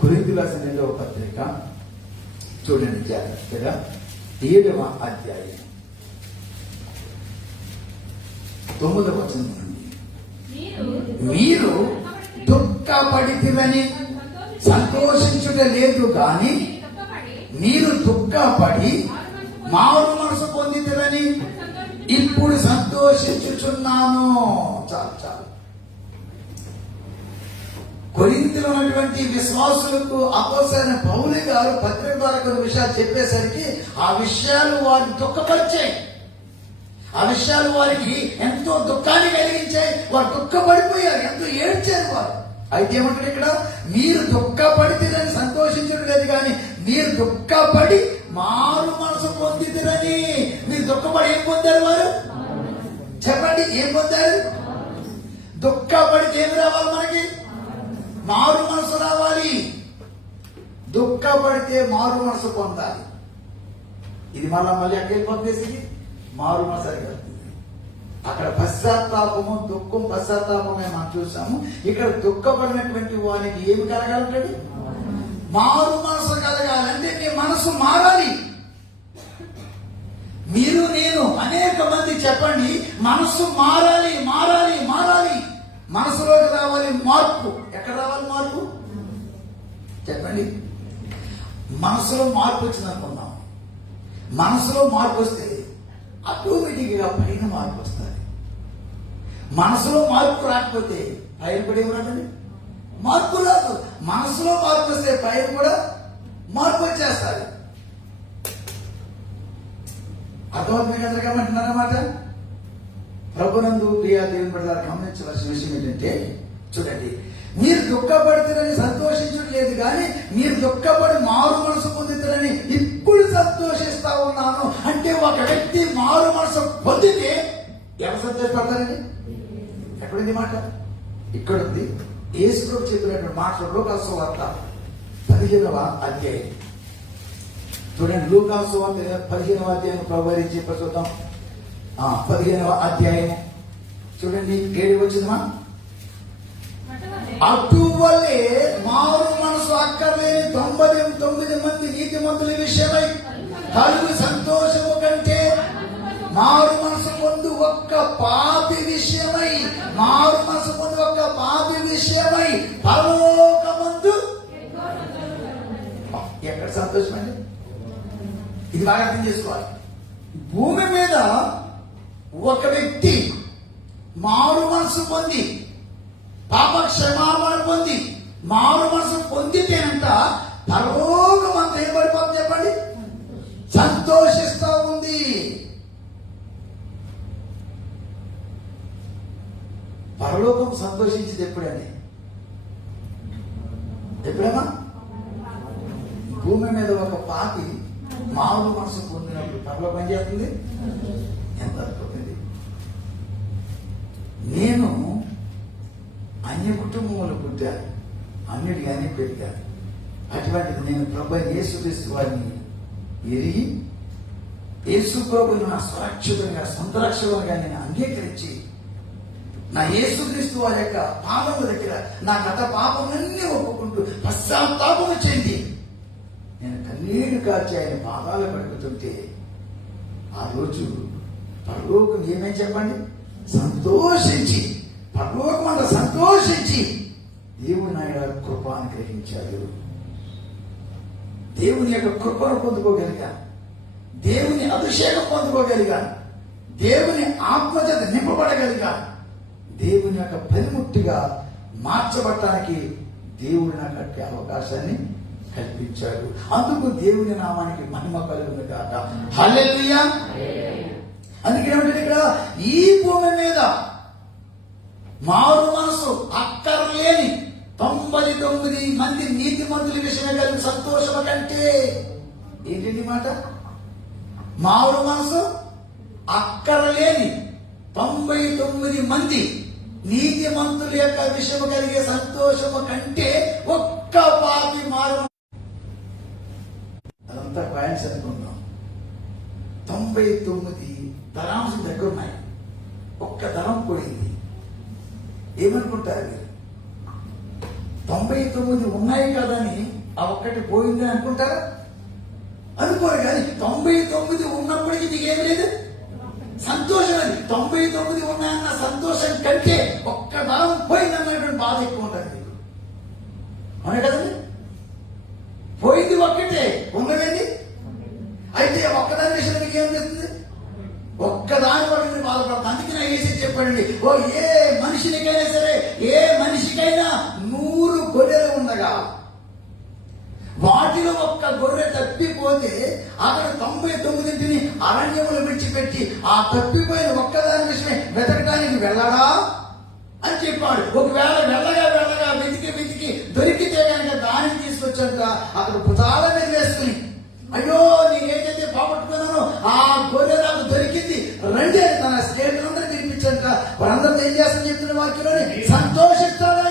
కొరింథీయులకు రాసిన 2వ పత్రిక చూడండి జాగ్రత్తగా, 7వ అధ్యాయం 9వ వచనం నుండి. మీరు దుఃఖపడితిరని సంతోషించుట లేదు గాని మీరు దుఃఖపడి మారు మనసు పొందితిరని ఇప్పుడు సంతోషించుచున్నాను. చాలు చాలు. కొరింథీలో ఉన్నటువంటి విశ్వాసులకు అపోస్తలుడైన పౌలు గారు పత్రిక ద్వారా కొన్ని విషయాలు చెప్పేసరికి ఆ విషయాలు వారిని దుఃఖపరిచాయి. ఆ విషయాలు వారికి ఎంతో దుఃఖాన్ని కలిగించాయి. వారు దుఃఖపడిపోయారు, ఎంతో ఏడ్చారు వారు. అయితే ఏమంటారు ఇక్కడ, మీరు దుఃఖపడితేనని సంతోషించడం లేదు కానీ మీరు దుఃఖపడి మారు మనసు పొందితేనని. మీరు దుఃఖపడి ఏం పొందారు? వారు చెప్పండి, ఏం పొందారు? దుఃఖపడితే ఏమి రావాలి? మనకి మారు మనసు రావాలి. దుఃఖపడితే మారు మనసు పొందాలి. ఇది మళ్ళీ అక్కడ వెళ్ళిపోతుంది. మారు మనసు అడిగారు. అక్కడ పశ్చాత్తాపము, దుఃఖం, పశ్చాత్తాపమే మనం చూసాము. ఇక్కడ దుఃఖపడినటువంటి వానికి ఏమి కలగాలంటాడు? మారు మనసు కలగాలి. అంటే నీ మనసు మారాలి. మీరు, నేను, అనేక మంది చెప్పండి, మనసు మారాలి, మారాలి, మారాలి. మనసులోకి రావాలి మార్పు. ఎక్కడ రావాలి మార్పు? చెప్పండి. మనసులో మార్పు వచ్చింది అనుకున్నాం. మనసులో మార్పు వస్తే ఆటోమేటిక్ గా పైన మార్పు వస్తుంది. మనసులో మార్పు రాకపోతే పైన కూడా ఏమన్నాడు? మార్పు రాదు. మనసులో మార్పు వస్తే పైన కూడా మార్పు వచ్చేస్తారు. అర్థమవుతుంది కదా గమనింటున్నారన్నమాట. ప్రభునందు ప్రియా దేవుని బిడ్డలారా, గమనించవలసిన విషయం ఏంటంటే, చూడండి, మీరు దుఃఖపడుతారని సంతోషించడం లేదు కానీ మీరు దుఃఖపడి మారు మనసు పొందుతారని ఇప్పుడు సంతోషిస్తా ఉన్నాను. అంటే ఒక వ్యక్తి మారు మనసు పొందితే ఎవరు సంతోషపడతారండి? ఎక్కడుంది మాట? ఇక్కడ ఉంది. యేసు ప్రభువు చెప్పినటువంటి మాట లూకాసు సువార్త 15వ అధ్యాయం చూడండి. లూకాసు సువార్త 15వ అధ్యాయం ప్రభువు చెప్ప చూద్దాం. 15వ అధ్యాయం చూడండి, 7 వచ్చిందమ్మా. అటువలే మారు మనసు అక్కర్లేని 99 మంది నీతిమంతుల విషయమై కలుగు సంతోషము కంటే మారు మనసు పొందు ఒక్క పాపి విషయమై, మారు మనసు పొందు ఒక్క పాపి విషయమై పరలోకమందు ఎక్కడ సంతోషం అండి? ఇది బాగా అర్థం చేసుకోవాలి. భూమి మీద ఒక వ్యక్తి మారు మనసు పొంది, పాప క్షమాపణ పొంది, మారు మనసు పొందితేనంట పరలోకం అంతా ఏం పడిపోతుంది చెప్పండి? సంతోషిస్తా ఉంది. పరలోకం సంతోషించింది ఎప్పుడండి? ఎప్పుడేమా? భూమి మీద ఒక పాపి మారు మనసు పొందినప్పుడు పరలోకం ఏం చేస్తుంది? ఎంత అద్భుతమైంది. నేను అన్య కుటుంబంలో పుట్టాను, అన్నిటిగానే పెరిగాను. అటువంటిది నేను ప్రభు యేసుక్రీస్తు వారిని ఎరిగి యేసు ప్రభుని నా సురక్షితంగా, సొంత రక్షకునిగా నేను అంగీకరించి నా యేసుక్రీస్తు వారి యొక్క పాపముల దగ్గర నా గత పాపములన్నీ ఒప్పుకుంటూ పశ్చాత్తాపము చెంది నేను కన్నీరు కాచి ఆయన పాదాలు పడుకుతుంటే ఆ రోజు పరలోకం ఏమేం చెప్పండి? సంతోషించి, పరలోకం అంత సంతోషించి దేవుని ఆయన కృపను గ్రహించాడు. దేవుని యొక్క కృపను పొందుకోగలిగాను, దేవుని అభిషేకం పొందుకోగలిగాను, దేవుని ఆత్మచేత నింపబడగలిగాను. దేవుని యొక్క పనిముట్టిగా మార్చబడటానికి దేవుడు నాకు అట్టి అవకాశాన్ని కల్పించాడు. అందుకు దేవుని నామానికి మహిమ కలుగును గాక. హల్లెలూయా. అందుకే ఏమంటే ఇక్కడ ఈ భూమి మీద మారు మనసు అక్కర్లేని 99 మంది నీతిమంతుల విషయమే కలిగి సంతోషము కంటే ఏంటి మాట? మారు మనసు అక్కర్లేని 99 మంది నీతిమంతుల యొక్క విషయము కలిగే సంతోషము కంటే ఒక్క పాపి మారు. అదంతా పాయింట్స్ అనుకున్నాం. 99 ధనాంశం దగ్గర ఉన్నాయి, ఒక్క ధనం పోయింది. ఏమనుకుంటారు మీరు? 99 ఉన్నాయి కదా అని ఆ ఒక్కటి పోయింది అనుకుంటారా? అనుకోరు. కానీ 99 ఉన్నప్పటికీ నీకేం లేదు సంతోషం. అది 99 ఉన్నాయన్న సంతోషం కంటే ఒక్క బలం పోయిందన్నటువంటి బాధ ఎక్కువ ఉంటుంది మీకు. అవునే కదండి? పోయింది ఒక్కటే, ఉన్నదండి. అయితే ఒక్కదాని విషయంలో మీకు ఏం చేస్తుంది? ఒక్కదాని వల్ల మీరు బాధపడతారు. అందుకే నా ఏసీ చెప్పండి, ఓ ఏ మనిషినికైనా సరే, ఏ మనిషికైనా 100 గొర్రెలు ఉండగా వాటిలో ఒక్క గొర్రె తప్పిపోతే అతడు 99 అరణ్యములు విడిచిపెట్టి ఆ తప్పిపోయిన ఒక్కదాని విషయమే వెతకడానికి వెళ్ళడా అని చెప్పాడు. ఒకవేళ వెళ్ళగా వెతికి దొరికితే కనుక దానిని తీసుకొచ్చాక అతడు భుజాల మీద వేసుకుని, అయ్యో నేనేదైతే పోగొట్టుకున్నానో ఆ గొర్రె నాకు దొరికింది, రండి అని తన స్నేహితులందరూ తినిపించాక వారందరూ ఏం చేస్తాను చెప్తున్న వాక్యంలోనే సంతోషిస్తాడు.